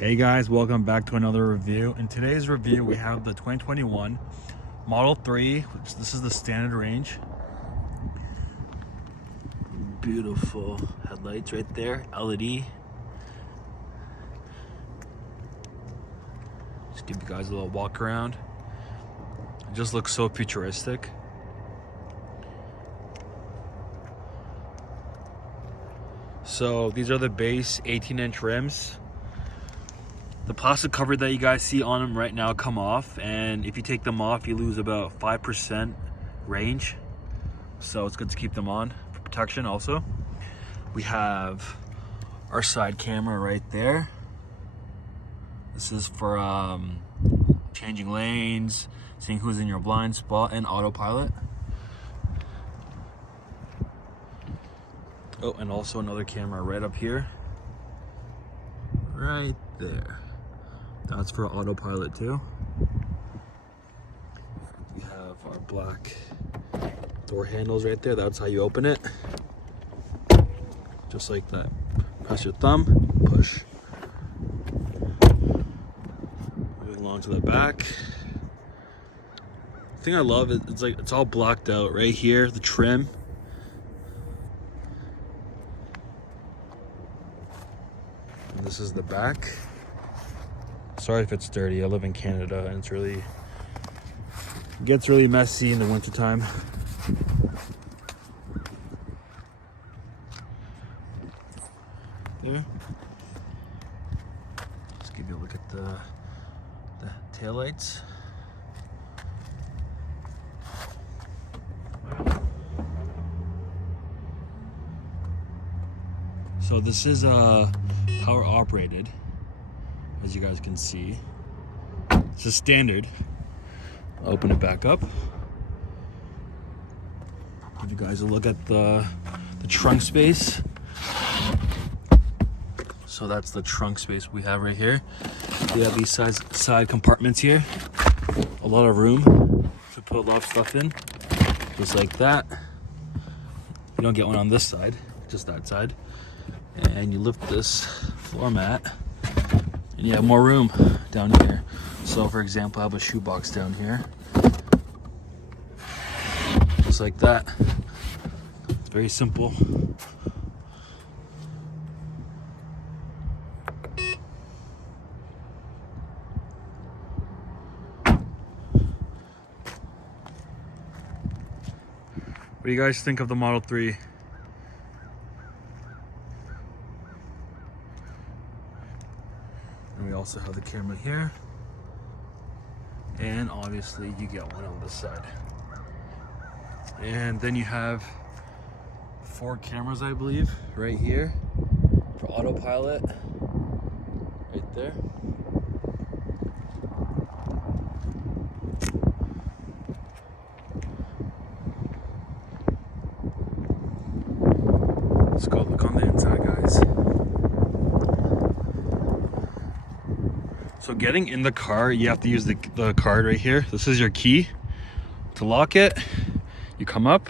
Hey guys, welcome back to another review. In today's review, we have the 2021 Model 3, which this is the standard range. Beautiful headlights right there, LED. Just give you guys a little walk around. It just looks so futuristic. So these are the base 18-inch rims. The plastic cover that you guys see on them right now come off, and if you take them off, you lose about 5% range. So it's good to keep them on for protection also. We have our side camera right there. This is for changing lanes, seeing who's in your blind spot, and autopilot. Oh, and also another camera right up here. Right there. That's for autopilot too. We have our black door handles right there. That's how you open it. Just like that. Press your thumb, push. Moving along to the back. The thing I love is it's all blocked out right here, the trim. And this is the back. Sorry if it's dirty. I live in Canada and it gets really messy in the wintertime. There. Just give you a look at the taillights. So this is power operated, as you guys can see. It's a standard. I'll open it back up. Give you guys a look at the trunk space. So that's the trunk space we have right here. We have these side compartments here. A lot of room to put a lot of stuff in, just like that. You don't get one on this side, just that side. And you lift this floor mat and you have more room down here. So for example, I have a shoebox down here, just like that. It's very simple. What do you guys think of the Model 3? And we also have the camera here. And obviously you get one on this side. And then you have 4 cameras, I believe, right here for autopilot. Right there. Let's go look on the inside, guys. So getting in the car, you have to use the card right here. This is your key. To lock it, you come up.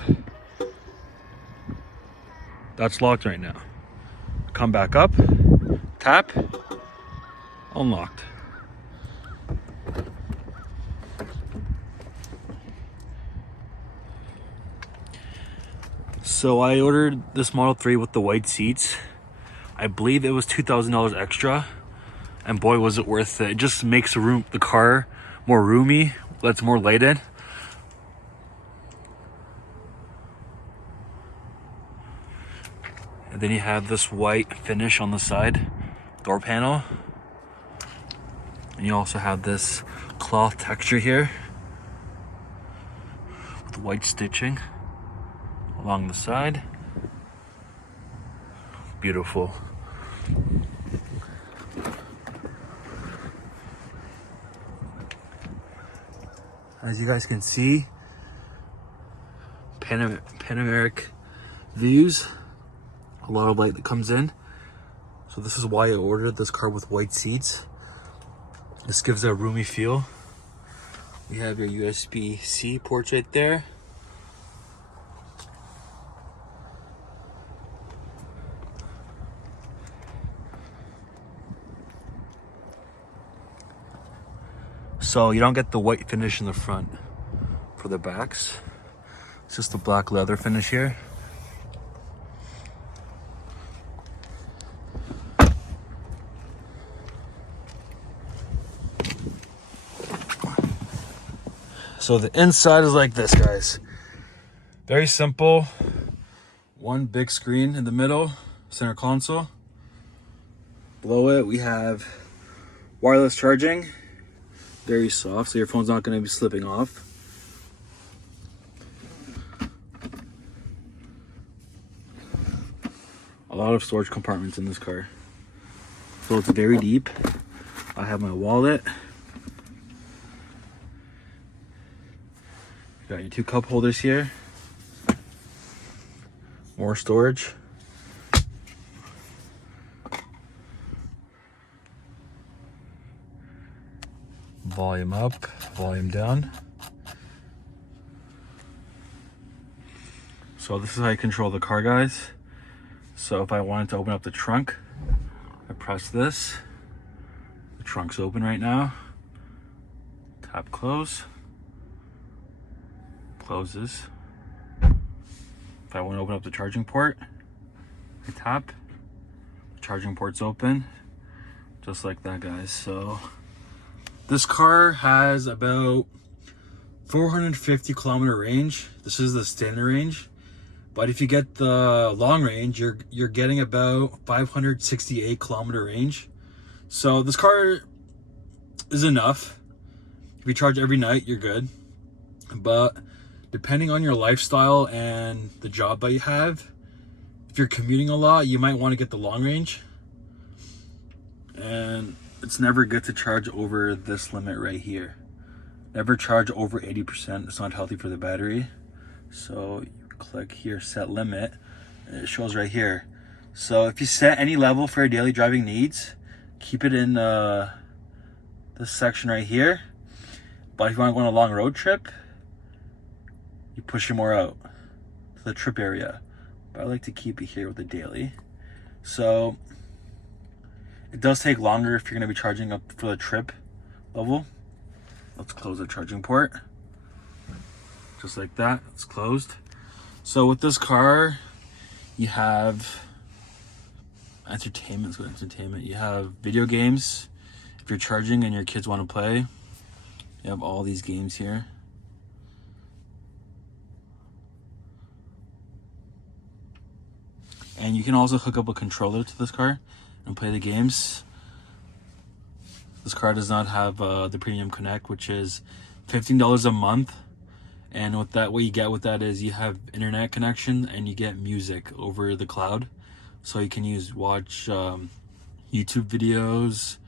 That's locked right now. Come back up, tap, unlocked. So I ordered this Model 3 with the white seats. I believe it was $2,000 extra. And boy, was it worth it. It just makes the car more roomy, lets more light in. And then you have this white finish on the side door panel. And you also have this cloth texture here with white stitching along the side. Beautiful. As you guys can see, panoramic views, a lot of light that comes in. So this is why I ordered this car with white seats. This gives a roomy feel. We have your USB-C ports right there. So you don't get the white finish in the front for the backs. It's just the black leather finish here. So the inside is like this, guys. Very simple. One big screen in the middle, center console. Below it, we have wireless charging. Very soft, so your phone's not going to be slipping off. A lot of storage compartments in this car. So it's very deep. I have my wallet. Got your 2 cup holders here. More storage. Volume up, volume down. So this is how you control the car, guys. So if I wanted to open up the trunk, I press this. The trunk's open right now. Tap close. Closes. If I want to open up the charging port, I tap. The charging port's open. Just like that, guys. So this car has about 450 kilometer range. This is the standard range. But if you get the long range, you're getting about 568 kilometer range. So this car is enough. If you charge every night, you're good. But depending on your lifestyle and the job that you have, if you're commuting a lot, you might want to get the long range. And it's never good to charge over this limit right here. Never charge over 80%. It's not healthy for the battery. So you click here, set limit, and it shows right here. So if you set any level for your daily driving needs, keep it in this section right here. But if you want to go on a long road trip, you push it more out to the trip area. But I like to keep it here with the daily. So it does take longer if you're going to be charging up for the trip level. Let's close the charging port. Just like that, it's closed. So with this car, you have entertainment. Let's go to entertainment. You have video games. If you're charging and your kids want to play, you have all these games here. And you can also hook up a controller to this car and play the games. This car does not have the Premium Connect, which is $15 a month. And with that, what you get with that is you have internet connection and you get music over the cloud. So you can watch YouTube videos,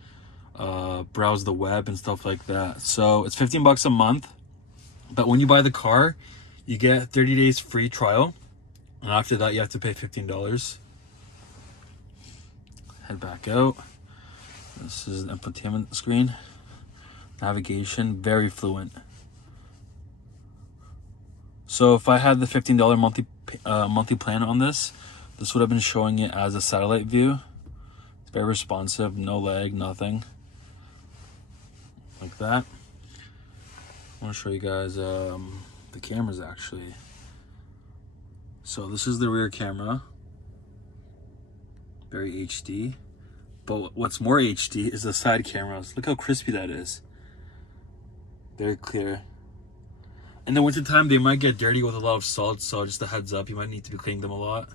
browse the web and stuff like that. So it's $15 a month. But when you buy the car, you get 30 days free trial. And after that, you have to pay $15. Head back out. This is an infotainment screen. Navigation, very fluent. So if I had the $15 monthly plan on this, this would have been showing it as a satellite view. It's very responsive, no lag, nothing. Like that. I want to show you guys the cameras actually. So this is the rear camera. Very HD. But what's more HD is the side cameras. Look how crispy that is. Very clear. In the wintertime, they might get dirty with a lot of salt, so just a heads up, you might need to be cleaning them a lot.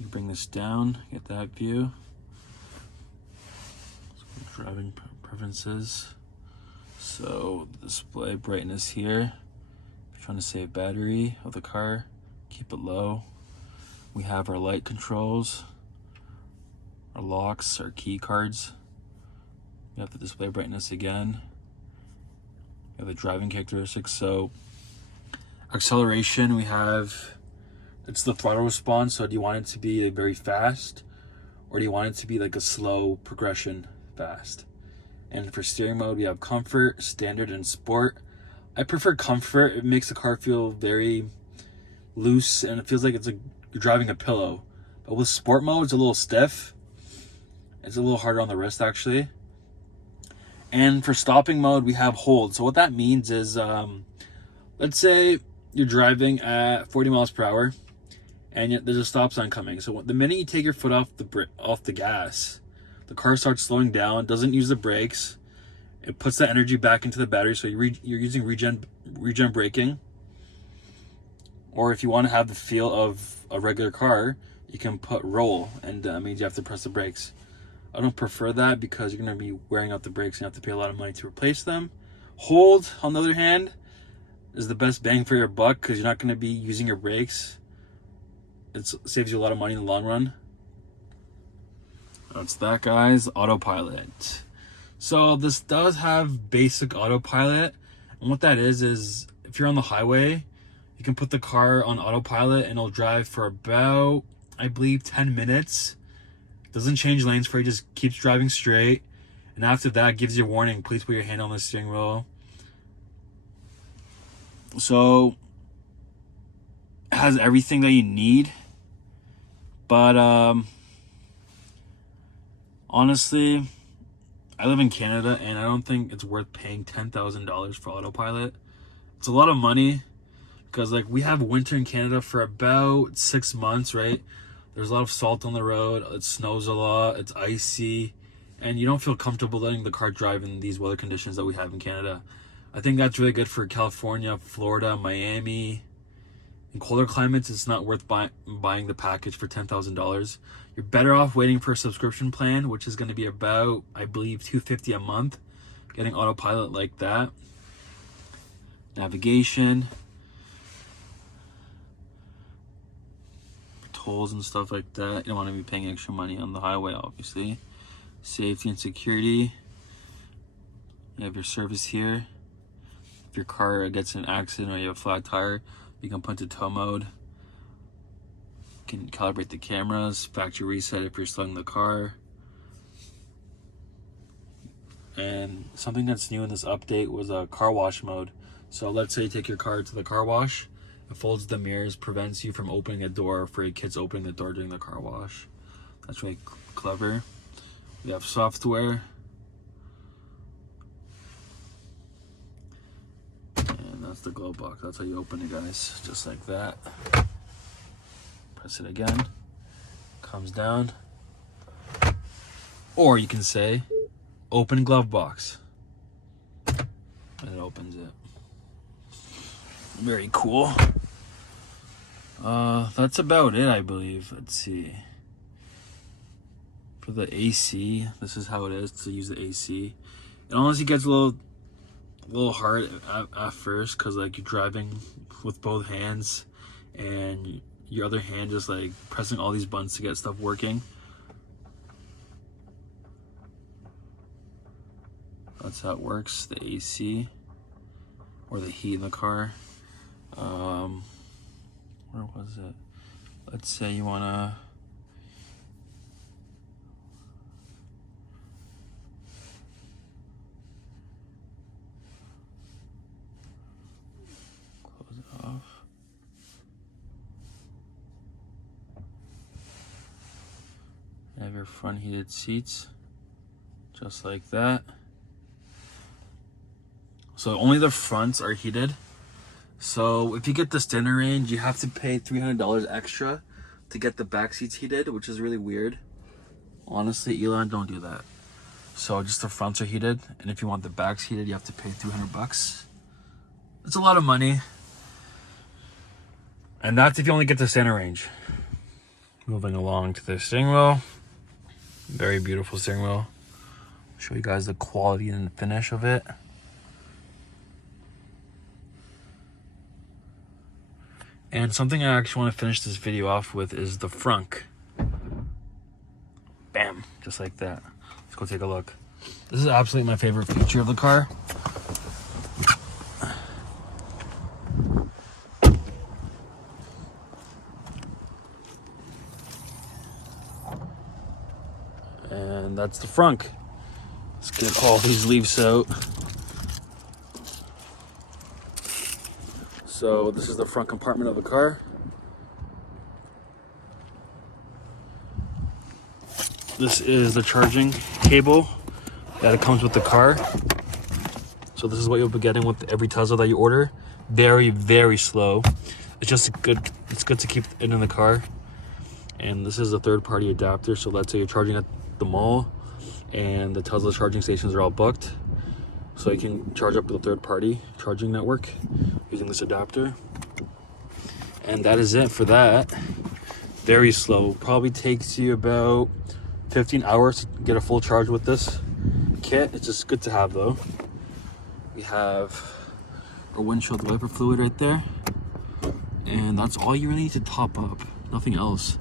You bring this down, get that view. Driving preferences. So display brightness here. If you're trying to save battery of the car, keep it low. We have our light controls, our locks, our key cards. We have the display brightness again. We have the driving characteristics. So acceleration, we have, it's the throttle response. So do you want it to be very fast or do you want it to be like a slow progression fast? And for steering mode, we have comfort, standard, and sport. I prefer comfort. It makes the car feel very loose and it feels like it's like you're driving a pillow. But with sport mode, it's a little stiff. It's a little harder on the wrist actually. And for stopping mode, we have hold. So what that means is, let's say you're driving at 40 miles per hour and yet there's a stop sign coming. So the minute you take your foot off the gas, the car starts slowing down, doesn't use the brakes. It puts that energy back into the battery. So you're using regen braking. Or if you want to have the feel of a regular car, you can put roll, and that means you have to press the brakes. I don't prefer that because you're going to be wearing out the brakes and you have to pay a lot of money to replace them. Hold, on the other hand, is the best bang for your buck because you're not going to be using your brakes. It saves you a lot of money in the long run. That's that, guys. Autopilot. So this does have basic autopilot, and what that is if you're on the highway, you can put the car on autopilot and it'll drive for about, I believe, 10 minutes. Doesn't change lanes for you, just keeps driving straight. And after that, it gives you a warning, please put your hand on the steering wheel. So it has everything that you need. But honestly, I live in Canada and I don't think it's worth paying $10,000 for autopilot. It's a lot of money because like we have winter in Canada for about 6 months, right? There's a lot of salt on the road, it snows a lot, it's icy, and you don't feel comfortable letting the car drive in these weather conditions that we have in Canada. I think that's really good for California, Florida, Miami. In colder climates, it's not worth buying the package for $10,000. You're better off waiting for a subscription plan, which is going to be about, I believe, $250 a month. Getting autopilot like that. Navigation. Tolls and stuff like that. You don't want to be paying extra money on the highway, obviously. Safety and security. You have your service here. If your car gets in an accident or you have a flat tire, you can put into tow mode. You can calibrate the cameras, factory reset if you're slowing the car. And something that's new in this update was a car wash mode. So let's say you take your car to the car wash. It folds the mirrors, prevents you from opening a door for your kids opening the door during the car wash. That's really clever. We have software. And that's the glove box. That's how you open it, guys. Just like that. Press it again. Comes down. Or you can say, open glove box. And it opens it. Very cool. That's about it, I believe. Let's see. For the AC, this is how it is to use the AC. It honestly gets a little hard at first because like you're driving with both hands and your other hand just like pressing all these buttons to get stuff working. That's how it works, the AC or the heat in the car. Where was it? Let's say you wanna close it off. You have your front heated seats, just like that. So only the fronts are heated. So if you get the standard range, you have to pay $300 extra to get the back seats heated, which is really weird. Honestly, Elon, don't do that. So just the fronts are heated, and if you want the backs heated, you have to pay $300. It's a lot of money. And that's if you only get the standard range. Moving along to the steering wheel. Very beautiful steering wheel. Show you guys the quality and finish of it. And something I actually want to finish this video off with is the Frunk. Bam, just like that. Let's go take a look. This is absolutely my favorite feature of the car. And that's the Frunk. Let's get all these leaves out. So this is the front compartment of the car. This is the charging cable that it comes with the car. So this is what you'll be getting with every Tesla that you order. Very, very slow. It's good to keep it in the car. And this is a third-party adapter. So let's say you're charging at the mall and the Tesla charging stations are all booked. So you can charge up to the third-party charging network using this adapter. And that is it for that. Very slow. Probably takes you about 15 hours to get a full charge with this kit. It's just good to have though. We have our windshield wiper fluid right there. And that's all you really need to top up. Nothing else.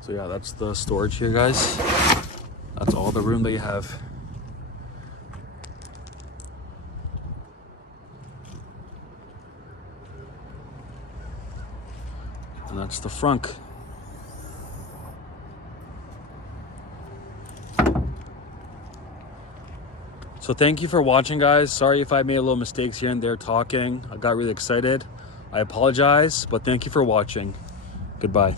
So yeah, that's the storage here, guys. That's all the room that you have. And that's the Frunk. So thank you for watching, guys. Sorry if I made a little mistakes here and there talking. I got really excited. I apologize, but thank you for watching. Goodbye.